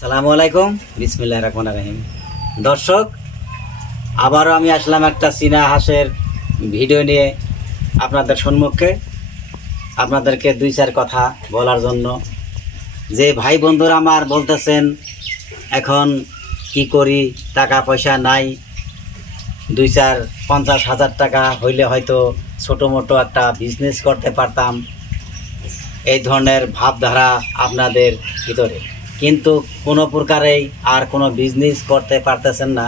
আসসালামু আলাইকুম, বিসমিল্লাহির রহমানির রহিম। দর্শক, আবারও আমি আসলাম একটা চীনা হাঁসের ভিডিও নিয়ে আপনাদের সম্মুখে। আপনাদেরকে দুই চার কথা বলার জন্য, যে ভাই বন্ধুরা আমার বলতেছেন এখন কি করি, টাকা পয়সা নাই, 2-4-50 হাজার টাকা হইলে হয়তো ছোটো মোটো একটা বিজনেস করতে পারতাম, এই ধরনের ভাবধারা আপনাদের ভিতরে, কিন্তু কোনো প্রকারেই আর কোনো বিজনেস করতে পারতেছেন না।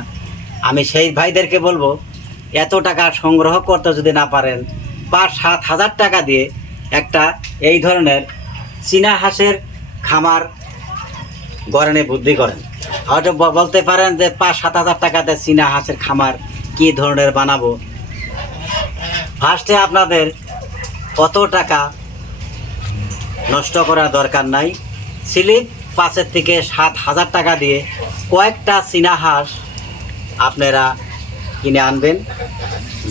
আমি সেই ভাইদেরকে বলবো, এত টাকা সংগ্রহ করতে যদি না পারেন, 5-7 হাজার টাকা দিয়ে একটা এই ধরনের চীনা হাঁসের খামার গড়ে বুদ্ধি করেন। হয়তো বলতে পারেন যে 5-7 হাজার টাকাতে চীনা হাঁসের খামার কী ধরনের বানাবো। ফার্স্টে আপনাদের কত টাকা নষ্ট করার দরকার নাই, স্লিপ 5-7 হাজার টাকা দিয়ে কয়েকটা চীনা হাঁস আপনারা কিনে আনবেন।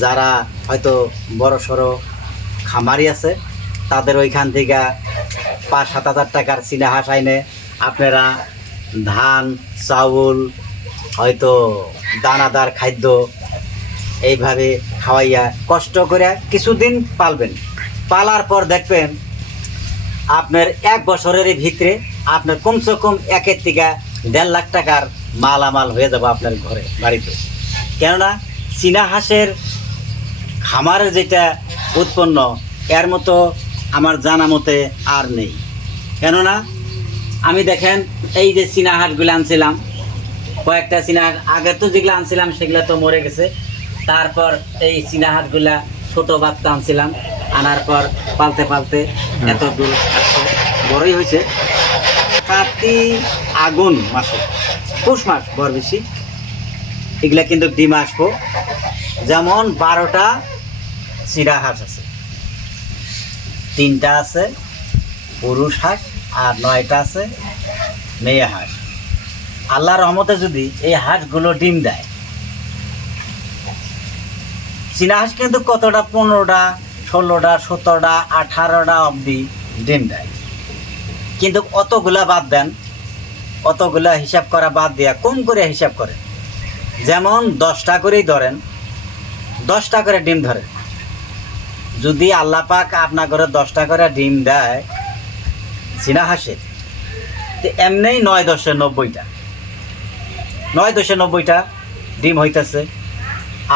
যারা হয়তো বড় সড়ো খামারি আছে, তাদের ওইখান থেকে 5-7 হাজার টাকার চীনা হাঁস আইনে আপনারা ধান, চাউল, হয়তো দানাদার খাদ্য এইভাবে খাওয়াইয়া কষ্ট করে কিছুদিন পালবেন। পালার পর দেখবেন আপনার 1 বছরের ভিতরে আপনার কমসে কম 1 থেকে 1.5 লাখ টাকার মালামাল হয়ে যাবে আপনার ঘরে বাড়িতে। কেননা চীনা হাঁসের খামারের যেটা উৎপন্ন, এর মতো আমার জানা মতে আর নেই। কেননা আমি দেখেন, এই যে চীনা হাঁসগুলো আনছিলাম, কয়েকটা চীনা হাঁস আগের তো যেগুলো আনছিলাম সেগুলো তো মরে গেছে। তারপর এই চীনা হাঁসগুলা ছোটো বাচ্চা আনছিলাম, আনার পর পালতে পালতে এত দূর আসছে, বড়ই হয়েছে। কার্তিক আগুন মাসে, পৌষ মাস বড় বেশি, এগুলা কিন্তু ডিম আসবো। যেমন 12টা চীনা হাঁস আছে, 3টা আছে পুরুষ হাঁস আর 9টা আছে মেয়ে হাঁস। আল্লাহর রহমতে যদি এই হাঁসগুলো ডিম দেয়, চীনা হাঁস কিন্তু কতটা 15টা, 16টা, 17টা, 18টা অবধি ডিম দেয়। কিন্তু অতগুলা বাদ দেন, অতগুলা হিসাব করা বাদ দিয়া কম করে হিসাব করেন। যেমন 10টা করেই ধরেন, 10টা করে ডিম ধরেন। যদি আল্লাহ পাক আপনার ঘরে 10টা করে ডিম দেয় চীনা হাঁসের, তো এমনিই 9-10-90টা, 9-10-90টা ডিম হইতেছে।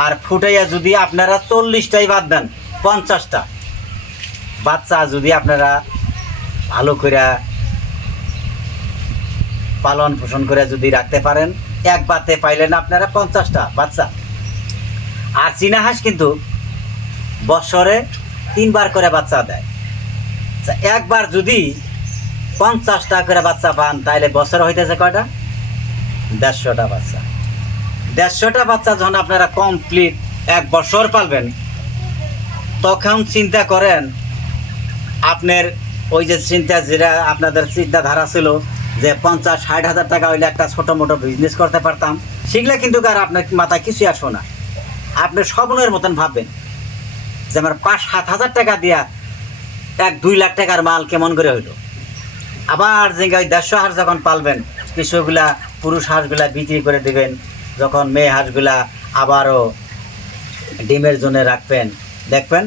আর ফুটাইয়া যদি আপনারা 40টাই বাদ দেন, 50টা বাচ্চা যদি আপনারা ভালো করে পালন পোষণ করে যদি রাখতে পারেন, এক বাতে পাইলেন আপনারা 50টা বাচ্চা। আর চীনা হাঁস কিন্তু বছরে 3বার করে বাচ্চা দেয়। একবার যদি 50টা করে বাচ্চা পান, তাহলে বছরে হইতেছে কয়টা? 150টা বাচ্চা। 150টা বাচ্চা যখন আপনারা কমপ্লিট 1 বছর পালবেন, তখন চিন্তা করেন আপনার ওই যে চিন্তা, যেটা আপনাদের চিন্তাধারা ছিল যে 50-60 হাজার টাকা হইলে একটা ছোটো মোটো বিজনেস করতে পারতাম, সেগুলো কিন্তু আর আপনার মাথায় কিছুই আসো না। আপনি স্বপ্নের মতন ভাববেন যে আমার 5-7 হাজার টাকা দিয়া 1-2 লাখ টাকার মাল কেমন করে হইলো। আবার যে 150 হাঁস যখন পালবেন, কিছুগুলা পুরুষ হাঁসগুলা বিক্রি করে দেবেন, যখন মেয়ে হাঁসগুলা আবারও ডিমের জন্য রাখবেন, দেখবেন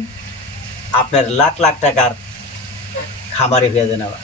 আপনার লাখ লাখ টাকার খামারি হয়ে যাবে।